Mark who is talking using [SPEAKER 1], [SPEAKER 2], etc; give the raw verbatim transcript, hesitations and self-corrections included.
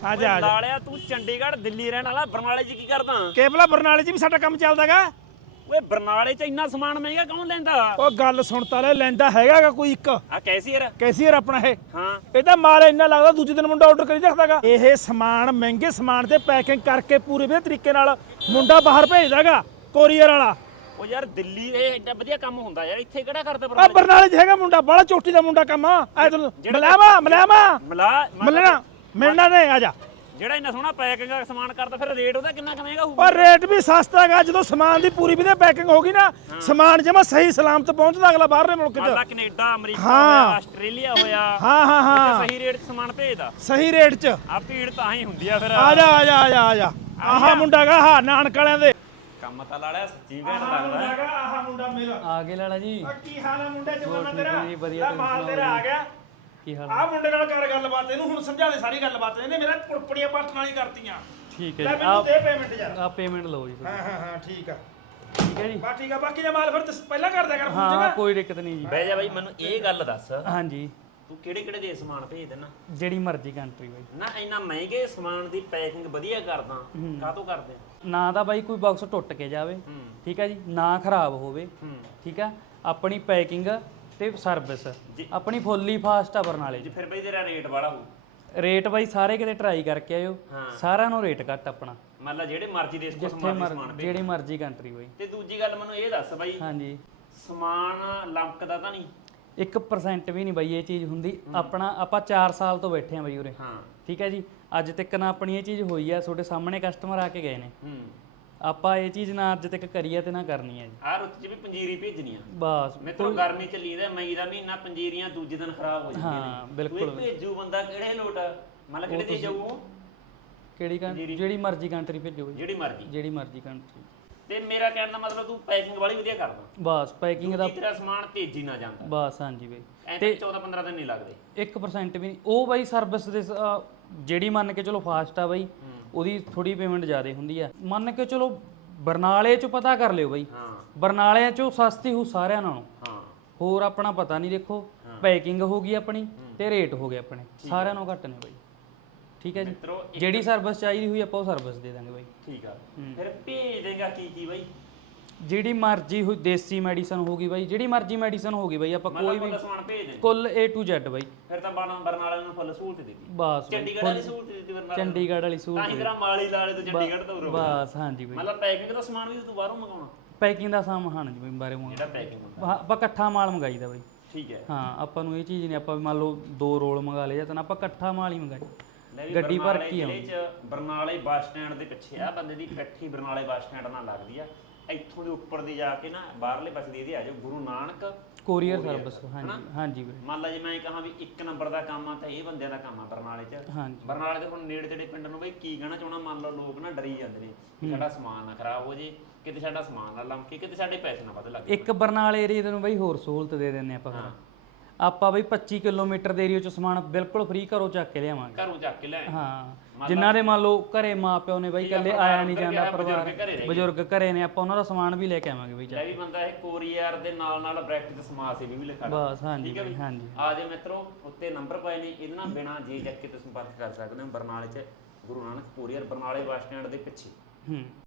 [SPEAKER 1] ਆ ਜਾ
[SPEAKER 2] ਲਾਲਿਆ ਤੂੰ ਚੰਡੀਗੜ੍ਹ ਦਿੱਲੀ ਰਹਿਣ ਵਾਲਾ ਬਰਨਾਲੇ 'ਚ ਕੀ ਕਰਦਾ?
[SPEAKER 1] ਕੇਵਲਾ ਬਰਨਾਲੇ 'ਚ ਵੀ ਸਾਡਾ ਕੰਮ ਚੱਲਦਾਗਾ।
[SPEAKER 2] ਓਏ ਬਰਨਾਲੇ 'ਚ ਇੰਨਾ ਸਮਾਨ ਮਹਿੰਗਾ ਕੌਣ ਲੈਂਦਾ?
[SPEAKER 1] ਉਹ ਗੱਲ ਸੁਣ ਤਾ ਲੈ ਲੈਂਦਾ ਹੈਗਾਗਾ ਕੋਈ ਇੱਕ
[SPEAKER 2] ਆ ਕੈਸੀਅਰ
[SPEAKER 1] ਕੈਸੀਅਰ ਆਪਣਾ ਇਹ
[SPEAKER 2] ਹਾਂ
[SPEAKER 1] ਇਹਦਾ ਮਾਲ ਇੰਨਾ ਲੱਗਦਾ ਦੂਜੇ ਦਿਨ ਮੁੰਡਾ ਆਰਡਰ ਕਰੀ ਰੱਖਦਾਗਾ। ਇਹ ਸਮਾਨ ਮਹਿੰਗੇ ਸਮਾਨ ਤੇ ਪੈਕਿੰਗ ਕਰਕੇ ਪੂਰੇ ਵਧੀਆ ਤਰੀਕੇ ਨਾਲ ਮੁੰਡਾ ਬਾਹਰ ਭੇਜਦਾਗਾ ਕੋਰੀਅਰ ਵਾਲਾ।
[SPEAKER 2] ਉਹ ਯਾਰ ਦਿੱਲੀ ਇਹ ਐਡਾ ਵਧੀਆ ਕੰਮ ਹੁੰਦਾ ਯਾਰ, ਇੱਥੇ ਕਿਹੜਾ ਕਰਦਾ
[SPEAKER 1] ਆ
[SPEAKER 2] ਬਰਨਾਲੇ?
[SPEAKER 1] ਬਰਨਾਲੇ 'ਚ ਹੈਗਾ ਮੁੰਡਾ ਬੜਾ ਚੋਟੀ ਦਾ ਮੁੰਡਾ ਕੰਮ ਆ ਐ ਤੈਨੂੰ ਮਲਾਵਾ ਮਲਾਵਾ
[SPEAKER 2] ਮਲਾ
[SPEAKER 1] ਮਿਲਣਾ ਮਿਲਣਾ ਨੇ ਆ ਜਾ।
[SPEAKER 2] ਜਿਹੜਾ ਇੰਨਾ ਸੋਹਣਾ ਪੈਕਿੰਗ ਦਾ ਸਮਾਨ ਕਰਦਾ ਫਿਰ ਰੇਟ ਉਹਦਾ ਕਿੰਨਾ ਕਮੇਗਾ ਹੋਊਗਾ?
[SPEAKER 1] ਪਰ ਰੇਟ ਵੀ ਸਸਤਾ ਹੈਗਾ ਜਦੋਂ ਸਮਾਨ ਦੀ ਪੂਰੀ ਵਧੀਆ ਪੈਕਿੰਗ ਹੋ ਗਈ ਨਾ ਸਮਾਨ ਜਮਾ ਸਹੀ ਸਲਾਮਤ ਪਹੁੰਚਦਾ ਅਗਲਾ ਬਾਹਰਲੇ ਮੁਲਕ 'ਚ।
[SPEAKER 2] ਮਾਲਾ ਕੈਨੇਡਾ ਅਮਰੀਕਾ
[SPEAKER 1] ਹਾਂ।
[SPEAKER 2] ਹੋਇਆ ਆਸਟ੍ਰੇਲੀਆ ਹੋਇਆ
[SPEAKER 1] ਹਾਂ ਹਾਂ ਹਾਂ
[SPEAKER 2] ਸਹੀ ਰੇਟ 'ਚ ਸਮਾਨ ਭੇਜਦਾ।
[SPEAKER 1] ਸਹੀ ਰੇਟ 'ਚ
[SPEAKER 2] ਆ ਭੀੜ ਤਾਂ ਹੀ ਹੁੰਦੀ ਆ ਫਿਰ।
[SPEAKER 1] ਆ ਜਾ ਆ ਜਾ ਆ ਜਾ ਆ ਜਾ ਆਹਾ ਮੁੰਡਾ ਗਾ ਹਾਂ ਨਾਨਕ ਵਾਲਿਆਂ ਦੇ
[SPEAKER 2] ਕੰਮ ਤਾਂ ਲਾਲਿਆ ਸੱਚੀ ਭੈਣ
[SPEAKER 1] ਆਹਾ
[SPEAKER 2] ਲੱਗਦਾ।
[SPEAKER 1] ਮੁੰਡਾ ਗਾ ਆਹਾ ਮੁੰਡਾ ਮੇਰਾ
[SPEAKER 3] ਆ ਗਏ ਲਾਲਾ ਜੀ।
[SPEAKER 1] ਆ ਕੀ ਹਾਲ ਆ ਮੁੰਡਾ ਜਵਾਨਾ ਤੇਰਾ?
[SPEAKER 3] ਜੀ, ਵਧੀਆ,
[SPEAKER 1] ਲੈ ਮਾਲ ਤੇਰਾ ਆ ਗਿਆ।
[SPEAKER 3] ਕੀ ਹਾਲ
[SPEAKER 1] ਆ ਮੁੰਡੇ ਨਾਲ ਕਰ ਗੱਲਬਾਤ ਇਹਨੂੰ ਹੁਣ ਸਮਝਾ ਦੇ ਸਾਰੀ ਗੱਲਬਾਤ ਇਹਨੇ ਮੇਰਾ ਪੁੜਪੜੀਆਂ ਪੱਟ ਨਾਲ ਹੀ ਕਰਤੀਆਂ।
[SPEAKER 3] ਠੀਕ ਹੈ
[SPEAKER 1] ਲੈ
[SPEAKER 3] ਜੀ।
[SPEAKER 1] ਮੈਨੂੰ ਦੇ ਪੇਮੈਂਟ ਯਾਰ।
[SPEAKER 3] ਆ ਪੇਮੈਂਟ ਲਓ ਜੀ
[SPEAKER 1] ਹਾਂ ਹਾਂ ਹਾਂ ਠੀਕ ਆ
[SPEAKER 3] ਠੀਕ ਹੈ ਜੀ।
[SPEAKER 1] ਬਾ ਠੀਕ ਆ ਬਾਕੀ ਦਾ ਮਾਲ ਫਿਰ ਤੁਸੀਂ ਪਹਿਲਾਂ ਕਰ ਦਿਆ ਕਰ ਫੋਨ
[SPEAKER 3] ਹਾਂ
[SPEAKER 1] ਚ
[SPEAKER 3] ਕੋਈ ਦਿੱਕਤ ਨਹੀਂ ਜੀ।
[SPEAKER 2] ਬਹਿ ਜਾ ਬਾਈ ਮੈਨੂੰ ਇਹ ਗੱਲ ਦੱਸ,
[SPEAKER 3] ਹਾਂਜੀ
[SPEAKER 2] ਤੂੰ ਕਿਹੜੇ ਕਿਹੜੇ ਦੇ ਸਮਾਨ ਭੇਜ ਦੇਣਾ?
[SPEAKER 3] ਜਿਹੜੀ ਮਰਜ਼ੀ ਕੰਟਰੀ ਬਾਈ।
[SPEAKER 2] ਨਾ ਇੰਨਾ ਮਹਿੰਗੇ ਸਮਾਨ ਦੀ ਪੈਕਿੰਗ ਵਧੀਆ ਕਰਦਾ ਕਾਹਤੋਂ ਕਰਦੇ?
[SPEAKER 3] ਨਾ ਤਾਂ ਬਾਈ ਕੋਈ ਬਾਕਸ ਟੁੱਟ ਕੇ ਜਾਵੇ, ਠੀਕ ਹੈ ਜੀ, ਨਾ ਖਰਾਬ ਹੋਵੇ, ਠੀਕ ਆ। ਆਪਣੀ ਪੈਕਿੰਗ ਤੇ ਸਰਵਿਸ ਆਪਣੀ ਫੁੱਲੀ ਫਾਸਟ ਆ ਬਰਨਾਲੇ
[SPEAKER 2] ਜੀ
[SPEAKER 3] ਜੀ।
[SPEAKER 2] ਫਿਰ ਬਈ ਤੇਰਾ ਰੇਟ ਵਾਲਾ ਹੋਊ?
[SPEAKER 3] ਰੇਟ ਬਾਈ ਸਾਰੇ ਕਿਤੇ ਟਰਾਈ ਕਰਕੇ ਆਇਓ, ਸਾਰਿਆਂ ਨੂੰ ਰੇਟ ਘੱਟ ਆਪਣਾ।
[SPEAKER 2] ਮੰਨ ਲਾ ਜਿਹੜੇ ਮਰਜ਼ੀ ਦੇਸ਼ ਕੋਲ
[SPEAKER 3] ਜਿੱਥੇ
[SPEAKER 2] ਸਮਾਨ
[SPEAKER 3] ਮਰ
[SPEAKER 2] ਸਮਾਨ ਭੇਜ।
[SPEAKER 3] ਜਿਹੜੀ ਮਰਜ਼ੀ ਕੰਟਰੀ ਬਾਈ।
[SPEAKER 2] ਤੇ ਦੂਜੀ ਗੱਲ ਮੈਨੂੰ ਇਹ ਦੱਸ ਬਾਈ,
[SPEAKER 3] ਹਾਂਜੀ
[SPEAKER 2] ਸਮਾਨ ਲੰਕਦਾ ਤਾਂ ਨਹੀਂ?
[SPEAKER 3] ਇੱਕ ਪਰਸੈਂਟ ਵੀ ਨਹੀਂ ਬਾਈ ਇਹ ਚੀਜ਼ ਹੁੰਦੀ। ਆਪਣਾ ਆਪਾਂ ਚਾਰ ਸਾਲ ਤੋਂ ਬੈਠੇ ਆ ਬਾਈ ਉਰੇ,
[SPEAKER 2] ਹਾਂ
[SPEAKER 3] ਠੀਕ ਹੈ ਜੀ। ਅੱਜ ਤੱਕ ਨਾ ਆਪਣੀ ਇਹ ਚੀਜ਼ ਹੋਈ ਆ, ਤੁਹਾਡੇ ਸਾਹਮਣੇ ਕਸਟਮਰ ਆ ਕੇ ਗਏ ਨੇ।
[SPEAKER 2] ਹੂੰ
[SPEAKER 3] ਆਪਾਂ ਇਹ ਚੀਜ਼ ਨਾ ਅੱਜ ਤੱਕ ਕਰੀ ਆ ਤੇ ਨਾ ਕਰਨੀ ਹੈ ਜੀ।
[SPEAKER 2] ਆਹ ਰੁੱਤ 'ਚ ਵੀ ਪੰਜੀਰੀ ਭੇਜਣੀ ਆ।
[SPEAKER 3] ਬਸ
[SPEAKER 2] ਮਿੱਤਰੋ ਗਰਮੀ ਚੱਲੀ ਦਾ, ਮਈ ਦਾ ਮਹੀਨਾ, ਪੰਜੀਰੀਆਂ ਦੂਜੇ ਦਿਨ ਖਰਾਬ ਹੋ ਜਾਂਦੀਆਂ
[SPEAKER 3] ਹਾਂ
[SPEAKER 2] ਨੇ।
[SPEAKER 3] ਬਿਲਕੁਲ।
[SPEAKER 2] ਕੋਈ ਭੇਜੂ ਬੰਦਾ ਕਿਹੜੇ ਲੋਟ ਮੰਨ ਲਾ ਕਿਹੜੇ ਦੇ ਜਾਊ?
[SPEAKER 3] ਕਿਹੜੀ ਕੰਟਰੀ? ਜਿਹੜੀ ਮਰਜ਼ੀ ਕੰਟਰੀ ਭੇਜੋ ਬਾਈ,
[SPEAKER 2] ਜਿਹੜੀ ਮਰਜ਼ੀ।
[SPEAKER 3] ਜਿਹੜੀ ਮਰਜ਼ੀ ਕੰਟਰੀ।
[SPEAKER 2] ਤੇ ਮੇਰਾ ਕਹਿਣ ਦਾ ਮਤਲਬ ਤੂੰ ਪੈਕਿੰਗ ਵਾਲੀ ਵਧੀਆ ਕਰਦਾ,
[SPEAKER 3] ਬਸ ਪੈਕਿੰਗ ਦਾ
[SPEAKER 2] ਤੇਰਾ ਸਮਾਨ ਤੇਜ਼ੀ ਨਾਲ ਜਾਂਦਾ।
[SPEAKER 3] ਬਸ ਹਾਂਜੀ ਬਾਈ।
[SPEAKER 2] ਐ ਤੇ ਚੌਦਾਂ ਪੰਦਰਾਂ ਦਿਨ ਨਹੀਂ ਲੱਗਦੇ।
[SPEAKER 3] ਇੱਕ ਪਰਸੈਂਟ ਵੀ ਨਹੀਂ। ਉਹ ਬਾਈ ਸਰਵਿਸ ਦੇ ਸ- ਅਹ ਜਿਹੜੀ ਮੰਨ ਕੇ ਚਲੋ ਫਾਸਟ ਆ ਬਾਈ, ਉਹਦੀ ਥੋੜੀ ਪੇਮੈਂਟ ਜ਼ਿਆਦਾ ਹੁੰਦੀ ਆ। ਮੰਨ ਕੇ ਚਲੋ ਬਰਨਾਲੇ 'ਚ ਪਤਾ ਕਰ ਲਿਓ ਬਾਈ,
[SPEAKER 2] ਹਾਂ
[SPEAKER 3] ਬਰਨਾਲੇ 'ਚੋਂ ਸਸਤੀ ਹੋ ਸਾਰਿਆਂ ਨਾਲੋਂ।
[SPEAKER 2] ਹਾਂ
[SPEAKER 3] ਹੋਰ ਆਪਣਾ ਪਤਾ ਨਹੀਂ। ਦੇਖੋ ਪੈਕਿੰਗ ਹੋ ਗਈ ਆਪਣੀ ਤੇ ਰੇਟ ਹੋ ਗਏ ਆਪਣੇ, ਸਾਰਿਆਂ ਨਾਲੋਂ ਘੱਟ ਨੇ ਬਾਈ, ਠੀਕ ਹੈ ਜੀ।
[SPEAKER 2] ਮਿੱਤਰੋ
[SPEAKER 3] ਜਿਹੜੀ ਸਰਵਿਸ ਚਾਹੀਦੀ ਹੋਈ ਆਪਾਂ ਉਹ ਸਰਵਿਸ ਦੇ ਦਾਂਗੇ ਬਾਈ।
[SPEAKER 2] ਠੀਕ ਆ। ਫਿਰ ਭੇਜ ਦੇਗਾ ਕੀ ਕੀ ਬਾਈ?
[SPEAKER 3] ਜਿਹੜੀ ਮਰਜ਼ੀ ਹੋਈ ਦੇਸੀ ਮੈਡੀਸਨ ਹੋਗੀ ਬਾਈ, ਜਿਹੜੀ ਮਰਜ਼ੀ ਮੈਡੀਸਨ ਹੋਗੀ ਬਾਈ, ਆਪਾਂ ਕੋਈ ਵੀ
[SPEAKER 2] ਮਤਲਬ ਸਮਾਨ ਭੇਜ ਦੇ।
[SPEAKER 3] ਕੁੱਲ A to Z ਬਾਈ।
[SPEAKER 2] ਫਿਰ ਤਾਂ ਬਾਣਾ ਬਰਨਾਲੇ ਨੂੰ ਫੁੱਲ ਸਹੂਲਤ ਦਿੱਤੀ।
[SPEAKER 3] ਬਸ ਬਾਈ,
[SPEAKER 2] ਚੰਡੀਗੜ੍ਹ ਵਾਲੀ ਸਹੂਲਤ ਦਿੱਤੀ ਬਰਨਾਲੇ ਨੂੰ।
[SPEAKER 3] ਚੰਡੀਗੜ੍ਹ ਵਾਲੀ
[SPEAKER 2] ਤਾਂ
[SPEAKER 3] ਸਹੂਲਤ
[SPEAKER 2] ਹੀ ਤੇਰਾ ਮਾਲੀ ਲਾਲੇ ਤੋਂ ਚੰਡੀਗੜ੍ਹ ਤੋਂ ਉਰੋਂ।
[SPEAKER 3] ਬਸ ਹਾਂਜੀ ਬਾਈ।
[SPEAKER 2] ਮਤਲਬ ਪੈਕਿੰਗ ਦਾ ਸਮਾਨ ਵੀ ਤੂੰ ਬਾਹਰੋਂ ਮੰਗਾਉਣਾ?
[SPEAKER 3] ਪੈਕਿੰਗ ਦਾ ਸਾਮਾਨ ਜੀ ਬਾਈ ਬਾਰੇ ਮੰਗਾ।
[SPEAKER 2] ਜਿਹੜਾ ਪੈਕਿੰਗ ਹੁੰਦਾ।
[SPEAKER 3] ਹਾਂ, ਆਪਾਂ ਇਕੱਠਾ ਮਾਲ ਮੰਗਾਈਦਾ ਬਾਈ।
[SPEAKER 2] ਠੀਕ ਹੈ।
[SPEAKER 3] ਹਾਂ ਆਪਾਂ ਨੂੰ ਇਹ ਚੀਜ਼ ਨਹੀਂ ਆਪਾਂ ਮੰਨ ਲਓ ਦੋ ਰੋਲ ਮੰਗਾ ਲਏ ਜਾਂ ਤਾਂ ਆਪਾਂ ਇਕੱਠਾ ਮਾਲ ਹੀ ਮੰਗਾਈ,
[SPEAKER 2] ਲੈ ਵੀ
[SPEAKER 3] ਗੱਡੀ ਭਰ
[SPEAKER 2] ਬਰਨਾਲੇ
[SPEAKER 3] ਕੇ
[SPEAKER 2] ਜ਼ਿਲ੍ਹੇ 'ਚ ਬਰਨਾਲੇ ਬੱਸ ਸਟੈਂਡ ਦੇ ਪਿੱਛੇ ਆ ਬੰਦੇ ਦੀ ਇਕੱਠੀ ਬਰਨਾਲੇ ਬੱਸ ਸਟੈਂਡ ਨਾਲ ਲੱਗਦੀ ਆ। ਇੱਥੋਂ ਦੇ ਉੱਪਰ ਦੀ ਜਾ ਕੇ ਨਾ ਬਾਹਰਲੇ ਪਾਸੇ ਦੀ ਇਹਦੇ ਆ ਜਾਓ ਗੁਰੂ ਨਾਨਕ
[SPEAKER 3] ਕੋਰੀਅਰ ਸਰਵਿਸ। ਹਾਂਜੀ ਹਾਂਜੀ ਬਾਈ।
[SPEAKER 2] ਮੰਨ ਲਾ ਜੇ ਮੈਂ ਕਹਾਂ ਵੀ ਇੱਕ ਨੰਬਰ ਦਾ ਕੰਮ ਆ ਤਾਂ ਇਹ ਬੰਦਿਆਂ ਦਾ ਕੰਮ ਆ ਬਰਨਾਲੇ 'ਚ।
[SPEAKER 3] ਹਾਂਜੀ
[SPEAKER 2] ਬਰਨਾਲੇ ਦੇ ਹੁਣ ਨੇੜੇ ਤੇੜੇ ਪਿੰਡ ਨੂੰ ਬਈ ਕੀ ਕਹਿਣਾ ਚਾਹਣਾ? ਮੰਨ ਲਓ ਲੋਕ ਨਾ ਡਰੀ ਜਾਂਦੇ ਨੇ ਕਿ ਸਾਡਾ ਸਮਾਨ ਨਾ ਖਰਾਬ ਹੋ ਜੇ, ਕਿਤੇ ਸਾਡਾ ਸਮਾਨ ਨਾ ਲੰਮਕੇ, ਕਿਤੇ ਸਾਡੇ ਪੈਸੇ ਨਾ ਵੱਧ ਲੱਗ ਜਾਣ।
[SPEAKER 3] ਇੱਕ ਬਰਨਾਲੇ ਏਰੀਏ ਨੂੰ ਬਾਈ ਹੋਰ ਸਹੂਲਤ ਦੇ ਦਿੰਨੇ ਆਪਾਂ ਫਿਰ। ਆਪਾਂ ਬਈ ਪੱਚੀ ਕਿਲੋਮੀਟਰ ਦੇ ਏਰੀਏ ਚ ਸਮਾਨ ਬਿਲਕੁਲ ਫ੍ਰੀ ਘਰੋਂ ਚੱਕ ਕੇ ਲਿਆਵਾਂਗੇ।
[SPEAKER 2] ਘਰੋਂ ਚੱਕ ਕੇ ਲੈ
[SPEAKER 3] ਹਾਂ ਜਿਨ੍ਹਾਂ ਦੇ ਮੰਨ ਲਓ ਘਰੇ ਮਾਂ ਪਿਓ ਨੇ ਬਾਈ ਇਕੱਲੇ ਆਇਆ ਨਹੀਂ ਜਾਂਦਾ, ਪਰਿਵਾਰ ਬਜ਼ੁਰਗ ਘਰੇ ਨੇ, ਆਪਾਂ ਉਹਨਾਂ ਦਾ ਸਮਾਨ ਵੀ ਲੈ ਕੇ ਆਵਾਂਗੇ ਬਾਈ।
[SPEAKER 2] ਲੈ ਵੀ ਬੰਦਾ ਇਹ ਕੋਰੀਅਰ ਦੇ ਨਾਲ ਨਾਲ ਬ੍ਰੈਕਟ ਤੇ ਸਮਾ ਸੇ ਵੀ ਲਿਖਾ
[SPEAKER 3] ਬਸ ਹਾਂਜੀ ਬਾਈ ਹਾਂਜੀ।
[SPEAKER 2] ਆ ਜੇ ਮਿੱਤਰੋ ਉੱਤੇ ਨੰਬਰ ਪਏ ਨੇ, ਇਹਦੇ ਨਾਲ ਬਿਨਾ ਜੇ ਚੱਕ ਕੇ ਤੁਸੀਂ ਸੰਪਰਕ ਕਰ ਸਕਦੇ ਹੋ। ਬਰਨਾਲੇ 'ਚ ਗੁਰੂ ਨਾਨਕ ਕੋਰੀਅਰ ਬਰਨਾਲੇ ਬੱਸ ਸਟੈਂਡ ਦੇ ਪਿੱਛੇ।
[SPEAKER 3] ਹੂੰ